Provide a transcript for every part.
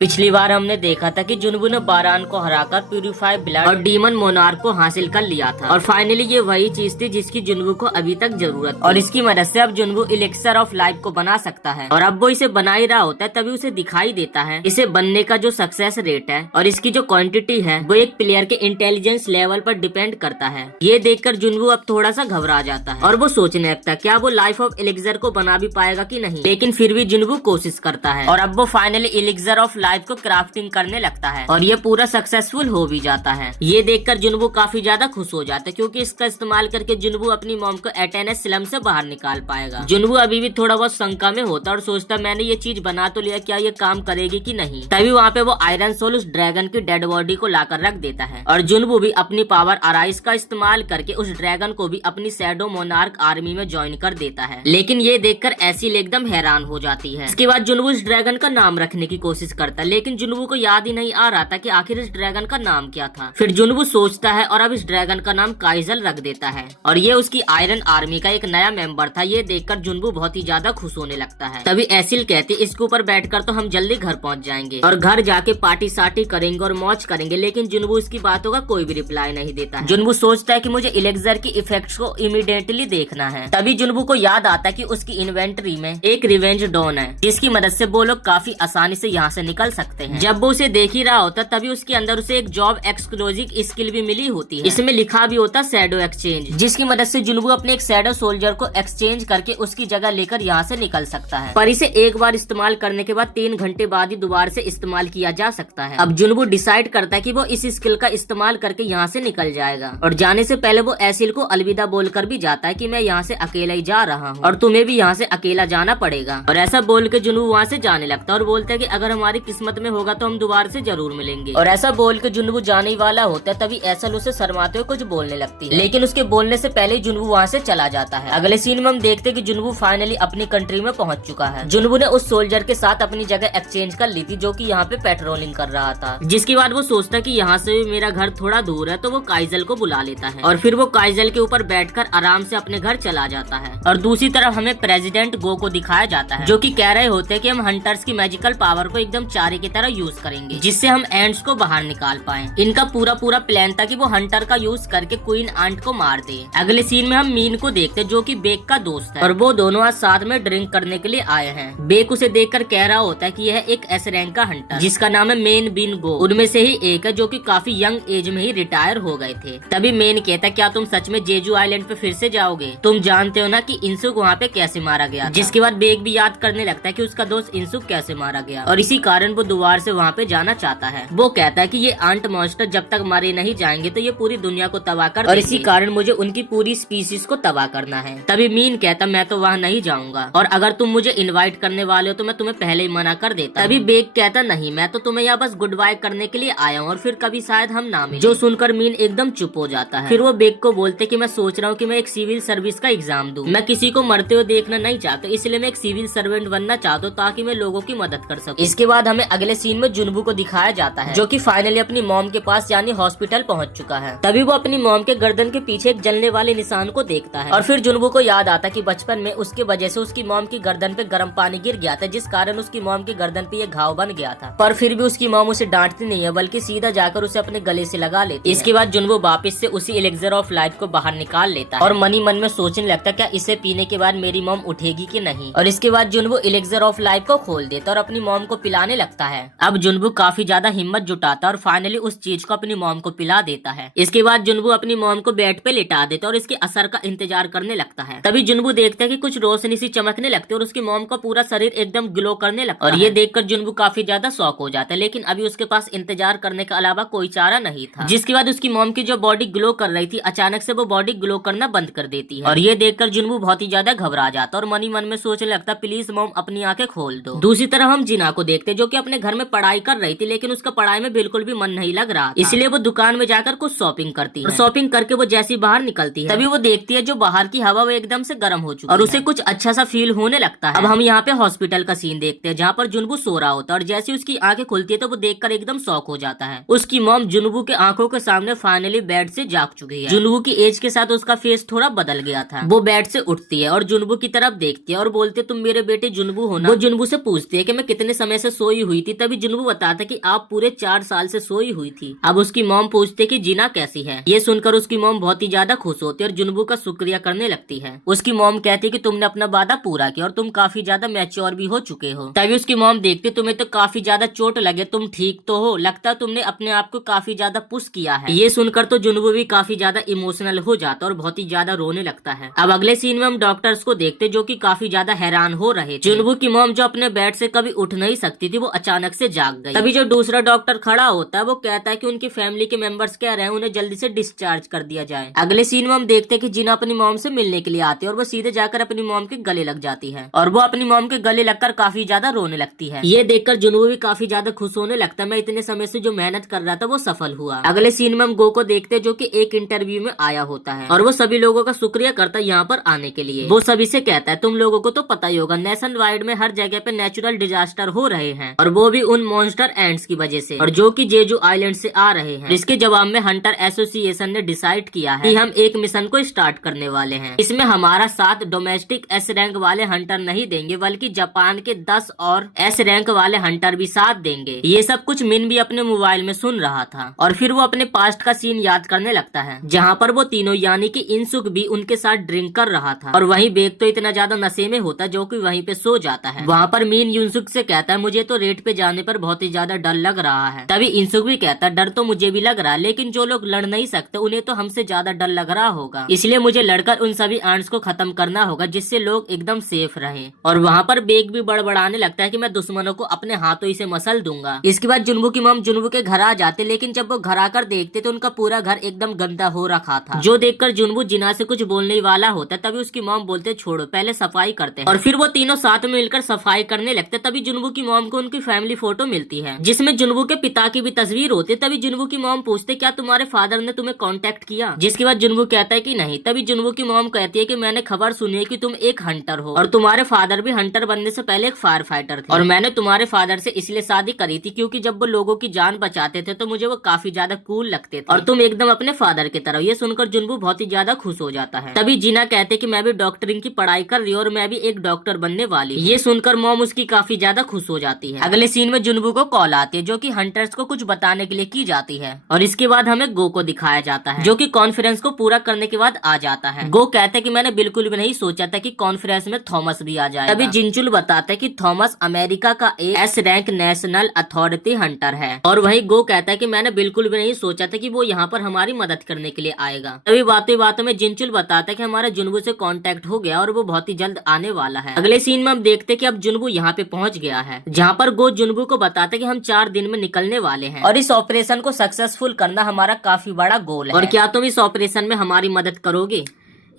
पिछली बार हमने देखा था कि जुनवू ने बारान को हराकर प्यूरिफाई ब्लड और डीमन मोनार्क को हासिल कर लिया था और फाइनली ये वही चीज थी जिसकी जुनवू को अभी तक जरूरत थी। और इसकी मदद से अब जुनवू इलेक्सर ऑफ लाइफ को बना सकता है और अब वो इसे बना ही रहा होता है तभी उसे दिखाई देता है इसे बनने का जो सक्सेस रेट है और इसकी जो क्वांटिटी है वो एक प्लेयर के इंटेलिजेंस लेवल पर डिपेंड करता है। ये देखकर जुनवू अब थोड़ा सा घबरा जाता है और वो सोचने लगता है क्या वो लाइफ ऑफ एलिक्सर को बना भी पाएगा कि नहीं, लेकिन फिर भी जुनवू कोशिश करता है और अब वो फाइनली एलिक्सर ऑफ लाइफ को क्राफ्टिंग करने लगता है और ये पूरा सक्सेसफुल हो भी जाता है। ये देखकर जुनवू काफी ज्यादा खुश हो जाता है क्योंकि इसका इस्तेमाल करके जुनवू अपनी मॉम को एटेनस स्लम से बाहर निकाल पाएगा। जुनवू अभी भी थोड़ा बहुत शंका में होता और सोचता मैंने ये चीज बना तो लिया, क्या ये काम करेगी कि नहीं। तभी वहाँ पे वो आयरन सोल उस ड्रैगन की डेड बॉडी को लाकर रख देता है और जुनवू भी अपनी पावर अराइज का इस्तेमाल करके उस ड्रैगन को भी अपनी शैडो मोनार्क आर्मी में ज्वाइन कर देता है। लेकिन ये देखकर एसिल एकदम हैरान हो जाती है। इसके बाद जुनवू इस ड्रैगन का नाम रखने की कोशिश करता है लेकिन जुनवू को याद ही नहीं आ रहा था कि आखिर इस ड्रैगन का नाम क्या था। फिर जुनवू सोचता है और अब इस ड्रैगन का नाम काइजल रख देता है और ये उसकी आयरन आर्मी का एक नया मेंबर था। ये देखकर जुनवू बहुत ही ज्यादा खुश होने लगता है। तभी एसिल कहती इसके ऊपर बैठकर तो हम जल्दी घर पहुंच जाएंगे और घर जाके पार्टी सार्टी करेंगे और मौज करेंगे, लेकिन जुनवू इसकी बातों का कोई भी रिप्लाई नहीं देता है। जुनवू सोचता है कि मुझे इलेक्सर की इफेक्ट्स को इमीडिएटली देखना है। तभी जुनवू को याद आता है कि उसकी इन्वेंटरी में एक रिवेंज डॉन है जिसकी मदद से वो लोग काफी आसानी से यहाँ से निकल सकते हैं। जब वो उसे देख ही रहा होता तभी उसके अंदर उसे एक जॉब एक्सक्लूसिव स्किल भी मिली होती है। इसमें लिखा भी होता शैडो एक्सचेंज, जिसकी मदद से जुनवू अपने एक शैडो सोल्जर को एक्सचेंज करके उसकी जगह लेकर यहाँ से निकल सकता है। पर इसे एक बार इस्तेमाल करने के बाद 3 घंटे बाद ही दोबारा से इस्तेमाल किया जा सकता है। अब जुनवू डिसाइड करता है कि वो इस स्किल का इस्तेमाल करके यहाँ से निकल जाएगा और जाने से पहले वो एसिल को अलविदा बोलकर भी जाता है कि मैं यहाँ से अकेला ही जा रहा हूँ और तुम्हें भी यहाँ से अकेला जाना पड़ेगा। और ऐसा बोल के जुनवू वहाँ से जाने लगता है और बोलता है कि अगर हमारी किस्मत में होगा तो हम दोबारा से जरूर मिलेंगे। और ऐसा बोल के जुनवू जाने वाला होता है तभी एसल उसे शर्माते हुए कुछ बोलने लगती है, लेकिन उसके बोलने से पहले ही जुनवू वहाँ से चला जाता है। अगले सीन में हम देखते हैं कि जुनवू फाइनली अपनी कंट्री में पहुंच चुका है। जुनवू ने उस सोल्जर के साथ अपनी जगह एक्सचेंज कर ली थी जो कि यहाँ पे पेट्रोलिंग कर रहा था। जिसके बाद वो सोचता है कि यहाँ से मेरा घर थोड़ा दूर है तो वो काइजल को बुला लेता है और फिर वो काइजल के ऊपर बैठकर आराम से अपने घर चला जाता है। और दूसरी तरफ हमें प्रेसिडेंट गो को दिखाया जाता है जो कि कह रहे होते हैं कि हम हंटर्स की मैजिकल पावर को एकदम चारे की तरह यूज करेंगे जिससे हम एंट्स को बाहर निकाल पाए। इनका पूरा प्लान था कि वो हंटर का यूज करके क्वीन आंट को मार दे। अगले सीन में हम मीन को देखते जो कि बेक का दोस्त है और वो दोनों आज साथ में ड्रिंक करने के लिए आए हैं। बेक उसे देखकर कह रहा होता है कि यह एक एस रैंक का हंटर जिसका नाम है मेन बिन गो, उनमें से ही एक है जो कि काफी यंग एज में ही रिटायर हो गए थे। तभी मेन कहता क्या तुम सच में जेजू आइलैंड पे फिर से जाओगे? तुम जानते हो ना कि इंसुक वहाँ पे कैसे मारा गया था। जिसके बाद बेक भी याद करने लगता है कि उसका दोस्त इंसुक कैसे मारा गया और इसी कारण वो दोबारा से वहाँ पे जाना चाहता है। वो कहता है कि ये आंट मॉन्स्टर जब तक मारे नहीं जाएंगे तो ये पूरी दुनिया को तबाह कर और इसी कारण मुझे उनकी पूरी स्पीसीज को तबाह करना है। तभी मीन कहता मैं तो वहाँ नहीं जाऊंगा और अगर तुम मुझे इनवाइट करने वाले हो तो मैं तुम्हें पहले ही मना कर देता। तभी बेक कहता नहीं, मैं तो तुम्हें यहाँ बस गुड बाय करने के लिए आया हूँ और फिर कभी शायद हम ना मिलें। जो सुनकर मीन एकदम चुप हो जाता है। फिर वो बेक को बोलते कि मैं सोच रहा हूँ कि मैं एक सिविल सर्विस का एग्जाम दूं। मैं किसी को मरते हुए देखना नहीं चाहता, इसलिए मैं एक सिविल सर्वेंट बनना चाहता हूँ ताकि मैं लोगों की मदद कर सकूं। इसके बाद हमें अगले सीन में जुनवू को दिखाया जाता है जो कि फाइनली अपनी मॉम के पास यानी हॉस्पिटल पहुंच चुका है। तभी वो अपनी मॉम के गर्दन के पीछे एक जलने वाले निशान को देखता है और फिर जुनवू को याद आता कि बचपन में उसके वजह से उसकी मॉम की गर्दन पे गर्म पानी गिर गया था जिस कारण उसकी मॉम की गर्दन पे ये घाव बन गया था। पर फिर भी उसकी मॉम उसे डांटती नहीं है बल्कि सीधा जाकर उसे अपने गले से लगा लेती है। इसके बाद जुनवू वापस से उसी एलिक्सर ऑफ लाइफ को बाहर निकाल लेता है और मनी मन में सोचने लगता क्या इसे पीने के बाद मेरी मॉम उठेगी कि नहीं। और इसके बाद जुनवू एलिक्सर ऑफ लाइफ को खोल देता और अपनी मॉम को पिलाने लगता है। अब जुनवू काफी ज्यादा हिम्मत जुटाता और फाइनली उस चीज को अपनी मॉम को पिला देता है। इसके बाद जुनवू अपनी मॉम को बेड पे लिटा देता और इसके असर का इंतजार करने लगता है। तभी जुनवू देखता है कि कुछ रोशनी सी चमकने लगती है और उसकी मॉम का पूरा शरीर एकदम ग्लो करने लगता है। और ये देखकर जुनवू काफी ज्यादा शॉक हो जाता है, लेकिन अभी उसके पास इंतजार करने के अलावा कोई चारा नहीं था। जिसके बाद उसकी मॉम की जो बॉडी ग्लो कर रही थी अचानक से वो बॉडी ग्लो करना बंद कर देती है और ये देखकर जुनवू बहुत ही ज्यादा घबरा जाता और मनी मन में सोचने लगता प्लीज मॉम अपनी आंखें खोल दो। दूसरी तरफ हम जिना को देखते जो कि अपने घर में पढ़ाई कर रही थी लेकिन उसका पढ़ाई में बिल्कुल भी मन नहीं लग रहा था। इसलिए वो दुकान में जाकर कुछ शॉपिंग करती है। शॉपिंग करके वो जैसी बाहर निकलती है तभी वो देखती है जो बाहर की हवा वो एकदम से गर्म हो चुकी है और उसे कुछ अच्छा सा फील होने लगता है। अब हम यहाँ पे हॉस्पिटल का सीन देखते हैं जहाँ पर जुनवू सो रहा होता है और जैसे उसकी आंखें खुलती है तो वो देखकर एकदम शॉक हो जाता है। उसकी मॉम जुनवू के आंखों के सामने फाइनली बेड से जाग चुकी है। जुनवू की एज के साथ उसका फेस थोड़ा बदल गया था। वो बेड से उठती है और जुनवू की तरफ देखती है और बोलती है तुम मेरे बेटे जुनवू हो ना। वो जुनवू से पूछती है कि मैं कितने समय से सोई हुई थी। तभी जुनवू बताता कि आप पूरे 4 साल से सोई हुई थी। अब उसकी मॉम पूछते कि जीना कैसी है। ये सुनकर उसकी मॉम बहुत ही ज्यादा खुश होती है और जुनवू का शुक्रिया करने लगती है। उसकी मॉम कहती है कि तुमने अपना वादा पूरा किया और तुम काफी ज्यादा मैच्योर भी हो चुके हो। तभी उसकी मॉम देखती तुम्हें तो काफी ज्यादा चोट लगे, तुम ठीक तो हो, लगता तुमने अपने आप को काफी ज्यादा पुश किया है। ये सुनकर तो जुनवू भी काफी ज्यादा इमोशनल हो जाता और बहुत ही ज्यादा रोने लगता है। अब अगले सीन में हम डॉक्टर्स को देखते जो कि काफी ज्यादा हैरान हो रहे थे। जुनवू की मॉम जो अपने बेड से कभी उठ नहीं सकती थी वो अचानक से जाग गई। तभी जो दूसरा डॉक्टर खड़ा होता है वो कहता है कि उनकी फैमिली के मेंबर्स कह रहे हैं उन्हें जल्दी से डिस्चार्ज कर दिया जाए। अगले सीन में हम देखते हैं कि जिना अपनी मॉम से मिलने के लिए आती है और वो सीधे जाकर अपनी मॉम के गले लग जाती है और वो अपनी मॉम के गले लगकर काफी ज्यादा रोने लगती है। ये देखकर जुनवू भी काफी ज्यादा खुश होने लगता है, मैं इतने समय से जो मेहनत कर रहा था वो सफल हुआ। अगले सीन में हम गो को देखते हैं जो कि एक इंटरव्यू में आया होता है और वो सभी लोगों का शुक्रिया करता है यहाँ पर आने के लिए। वो सभी से कहता है तुम लोगों को तो पता ही होगा नेशन वाइड में हर जगह पे नेचुरल डिजास्टर हो रहे हैं और वो भी उन मॉन्स्टर एंड्स की वजह से, और जो कि जेजू आइलैंड से आ रहे हैं। इसके जवाब में हंटर एसोसिएशन ने डिसाइड किया है कि हम एक मिशन को स्टार्ट करने वाले हैं। इसमें हमारा साथ डोमेस्टिक एस रैंक वाले हंटर नहीं देंगे बल्कि जापान के 10 और एस रैंक वाले हंटर भी साथ देंगे। ये सब कुछ मिन भी अपने मोबाइल में सुन रहा था और फिर वो अपने पास्ट का सीन याद करने लगता है जहाँ पर वो तीनों यानी कि इंसुक भी उनके साथ ड्रिंक कर रहा था और वहीं बेग तो इतना ज्यादा नशे में होता जो कि वहीं पे सो जाता है। वहाँ पर मीन युनसुक से कहता है मुझे तो रेट पे जाने पर बहुत ही ज्यादा डर लग रहा है। तभी इंसुक भी कहता है डर तो मुझे भी लग रहा है, लेकिन जो लोग लड़ नहीं सकते उन्हें तो हमसे ज्यादा डर लग रहा होगा, इसलिए मुझे लड़कर उन सभी आंट्स को खत्म करना होगा जिससे लोग एकदम सेफ रहे। और वहाँ पर बेग भी बड़बड़ाने लगता है कि मैं दुश्मनों को अपने हाथों ही से मसल दूंगा। इसके बाद जुनवू की मॉम जुनवू के घर आ जाते, लेकिन जब वो घर आकर देखते तो उनका पूरा घर एकदम गंदा हो रखा था, जो देखकर जुनवू जिना से कुछ बोलने वाला होता है। तभी उसकी मॉम बोलते छोड़ो पहले सफाई करते हैं और फिर वो तीनों साथ में मिलकर सफाई करने लगते। तभी जुनवू की मॉम को उनकी फैमिली फोटो मिलती है जिसमें जुनवू के पिता की भी तस्वीर होती है। तभी जुनवू की मॉम पूछते क्या तुम्हारे फादर ने तुम्हें कांटेक्ट किया, जिसके बाद जुनवू कहता है कि नहीं। तभी जुनवू की मॉम कहती है कि मैंने खबर सुनी है कि तुम एक हंटर हो और तुम्हारे फादर भी हंटर बनने से पहले एक फायर फाइटर थे और मैंने तुम्हारे फादर से इसलिए शादी करी थी क्योंकि जब वो लोगों की जान बचाते थे तो मुझे वो काफी ज्यादा कूल लगते थे और तुम एकदम अपने फादर की तरह। ये सुनकर जुनवू बहुत ही ज्यादा खुश हो जाता है। तभी जीना कहते कि मैं भी डॉक्टरिंग की पढ़ाई कर रही हूँ और मैं भी एक डॉक्टर बनने वाली। ये सुनकर मॉम उसकी काफी ज्यादा खुश हो जाती है। अगले सीन में जुनवू को कॉल आती है जो कि हंटर्स को कुछ बताने के लिए की जाती है और इसके बाद हमें गो को दिखाया जाता है जो कि कॉन्फ्रेंस को पूरा करने के बाद आ जाता है। गो कहता है कि मैंने बिल्कुल भी नहीं सोचा था कि कॉन्फ्रेंस में थॉमस भी आ जाए। तभी जिंचुल बताता है कि थॉमस अमेरिका का एक S rank national authority Hunter है और वही गो कहता है कि मैंने बिल्कुल भी नहीं सोचा था कि वो यहाँ पर हमारी मदद करने के लिए आएगा। तभी बातों में जिंचुल बताता है कि हमारा जुनवू से कांटेक्ट हो गया और वो बहुत ही जल्द आने वाला है। अगले सीन में हम देखते कि अब जुनवू यहाँ पे पहुँच गया है जहाँ पर गो जुनवू को बताता है कि हम 4 दिन में निकलने वाले हैं और इस ऑपरेशन को सक्सेसफुल करना हमारा काफी बड़ा गोल है और क्या तुम इस ऑपरेशन में हमारी मदद करोगे।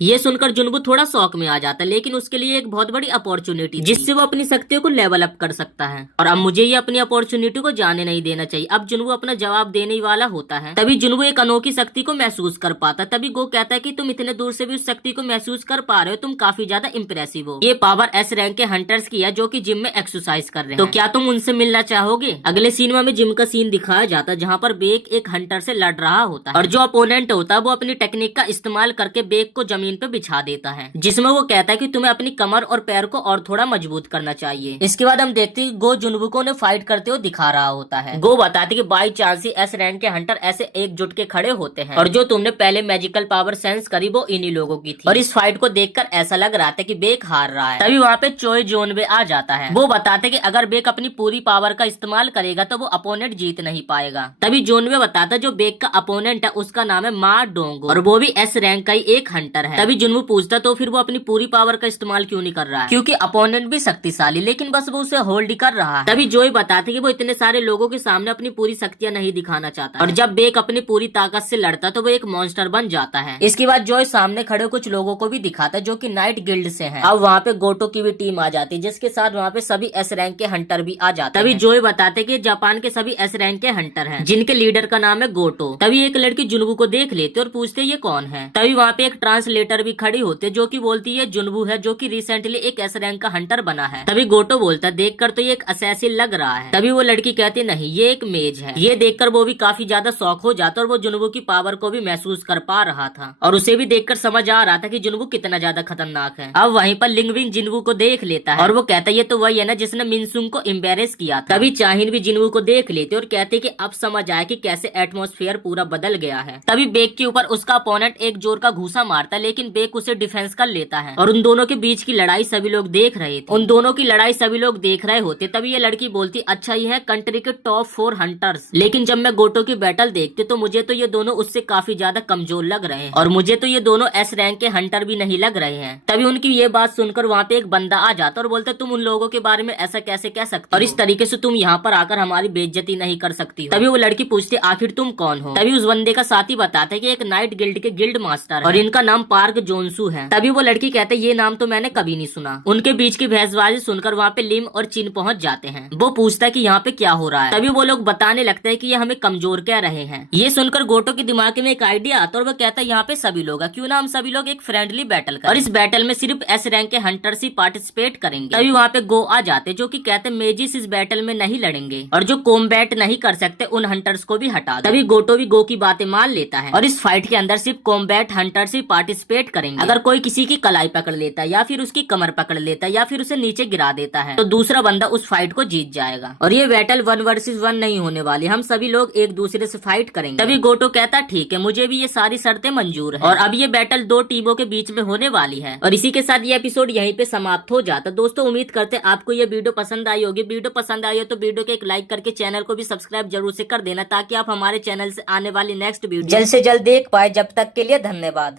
ये सुनकर जुनवू थोड़ा शौक में आ जाता है, लेकिन उसके लिए एक बहुत बड़ी अपॉर्चुनिटी जिससे वो अपनी शक्तियों को लेवल अप कर सकता है और अब मुझे ये अपनी अपॉर्चुनिटी को जाने नहीं देना चाहिए। अब जुनवू अपना जवाब देने ही वाला होता है। तभी जुनवू एक अनोखी शक्ति को महसूस कर पाता। तभी गो कहता है कि तुम इतने दूर से भी उस शक्ति को महसूस कर पा रहे हो, तुम काफी ज्यादा इम्प्रेसिव हो। ये पावर एस रैंक के हंटर्स की है जो की जिम में एक्सरसाइज कर रहे हैं, तो क्या तुम उनसे मिलना चाहोगे। अगले सीन में हमें जिम का सीन दिखाया जाता है जहाँ पर बेग एक हंटर से लड़ रहा होता है और जो अपोनेंट होता है वो अपनी टेक्निक का इस्तेमाल करके बेग को जमीन पे बिछा देता है, जिसमें वो कहता है कि तुम्हें अपनी कमर और पैर को और थोड़ा मजबूत करना चाहिए। इसके बाद हम देखते हैं गो जुनवू को उन्हें फाइट करते हुए दिखा रहा होता है। गो बताते कि by chance he S rank के हंटर ऐसे एकजुट के खड़े होते हैं और जो तुमने पहले मैजिकल पावर सेंस करी वो इन्हीं लोगों की थी और इस फाइट को देखकर ऐसा लग रहा था कि बेक हार रहा है। तभी वहाँ पे चोय जोनबे आ जाता है। वो बताते कि अगर बेक अपनी पूरी पावर का इस्तेमाल करेगा तो वो अपोनेंट जीत नहीं पाएगा। तभी जोनबे बताता जो बेक का अपोनेंट है उसका नाम है मा डोंगो और वो भी एस रैंक का ही एक हंटर है। तभी जुनवू पूछता तो फिर वो अपनी पूरी पावर का इस्तेमाल क्यों नहीं कर रहा है, क्योंकि अपोनेंट भी शक्तिशाली लेकिन बस वो उसे होल्ड ही कर रहा है। तभी जोय बताते कि वो इतने सारे लोगों के सामने अपनी पूरी शक्तियां नहीं दिखाना चाहता और जब बेक अपनी पूरी ताकत से लड़ता तो वो एक मॉन्स्टर बन जाता है। इसके बाद जोय सामने खड़े कुछ लोगों को भी दिखाता है जो कि नाइट गिल्ड से हैं। अब वहाँ पे गोटो की भी टीम आ जाती है जिसके साथ वहाँ पे सभी एस रैंक के हंटर भी आ जाते हैं। तभी जोय बताते कि जापान के सभी एस रैंक के हंटर हैं जिनके लीडर का नाम है गोटो। तभी एक लड़की जुनवू को देख लेते और पूछते ये कौन है। तभी वहाँ पे एक ट्रांसलेटर नेविगेटर भी खड़ी होती है जो कि बोलती है जुनवू है जो कि रिसेंटली एक एस रैंक का हंटर बना है। तभी गोटो बोलता है देखकर तो ये एक असैसिन लग रहा है। तभी वो लड़की कहती नहीं ये एक मेज है। ये देखकर वो भी काफी ज्यादा शौक हो जाता और वो जुनवू की पावर को भी महसूस कर पा रहा था और उसे भी देखकर समझ आ रहा था कि जुनवू कितना ज्यादा खतरनाक है। अब वहीं पर लिंगविंग जिनवू को देख लेता है और वो कहता है ये तो वही है ना जिसने मिनसुंग को एम्बेरेस किया था। तभी चाहिन भी जिनवू को देख लेते और कहते कि अब समझ आया कि कैसे एटमॉस्फेयर पूरा बदल गया है। तभी बेक के ऊपर उसका अपोनेंट एक जोर का घूसा मारता है लेकिन बेक उसे डिफेंस कर लेता है और उन दोनों के बीच की लड़ाई सभी लोग देख रहे थे। उन दोनों की लड़ाई सभी लोग देख रहे होते तभी ये लड़की बोलती अच्छा ये है कंट्री के टॉप 4 हंटर्स, लेकिन जब मैं गोटो की बैटल देखती तो मुझे तो ये दोनों उससे काफी ज्यादा कमजोर लग रहे हैं और मुझे तो ये दोनों एस रैंक के हंटर भी नहीं लग रहे हैं। तभी उनकी ये बात सुनकर वहाँ पे एक बंदा आ जाता और बोलता तुम उन लोगों के बारे में ऐसा कैसे कह सकते हो और इस तरीके से तुम यहाँ पर आकर हमारी बेइज्जती नहीं कर सकती हो। तभी वो लड़की पूछती आखिर तुम कौन हो। तभी उस बंदे का साथी बताता है कि एक नाइट गिल्ड के गिल्ड मास्टर और इनका नाम पार्क जोनसू है। तभी वो लड़की कहते ये नाम तो मैंने कभी नहीं सुना। उनके बीच की बहसबाजी सुनकर वहाँ पे लिम और चिन पहुंच जाते हैं। वो पूछता है कि यहाँ पे क्या हो रहा है। तभी वो लोग बताने लगते हैं कि ये हमें कमजोर कह रहे हैं। ये सुनकर गोटो के दिमाग में एक आइडिया आता और वो कहता है यहाँ पे सभी लोग क्यों ना हम सभी लोग एक फ्रेंडली बैटल करें और इस बैटल में सिर्फ एस रैंक के हंटर्स ही पार्टिसिपेट करेंगे। तभी वहाँ पे गो आ जाते जो कि कहते मेजिस इस बैटल में नहीं लड़ेंगे और जो कॉम्बैट नहीं कर सकते उन हंटर्स को भी हटा दो। तभी गोटो भी गो की बातें मान लेता है और इस फाइट के अंदर सिर्फ कॉम्बैट हंटर्स ही पार्टिसिपेट करेंगे। अगर कोई किसी की कलाई पकड़ लेता है या फिर उसकी कमर पकड़ लेता है या फिर उसे नीचे गिरा देता है तो दूसरा बंदा उस फाइट को जीत जाएगा और ये बैटल 1 वर्सेस 1 नहीं होने वाली, हम सभी लोग एक दूसरे से फाइट करेंगे। तभी गोटो कहता ठीक है मुझे भी ये सारी शर्तें मंजूर है और अब ये बैटल 2 टीमों के बीच में होने वाली है। और इसी के साथ ये एपिसोड यहीं पे समाप्त हो जाता। दोस्तों उम्मीद करते हैं आपको ये वीडियो पसंद आई होगी। वीडियो पसंद आई हो तो वीडियो को एक लाइक करके चैनल को भी सब्सक्राइब जरूर से कर देना ताकि आप हमारे चैनल से आने वाली नेक्स्ट वीडियो जल्द से जल्द देख पाए। जब तक के लिए धन्यवाद।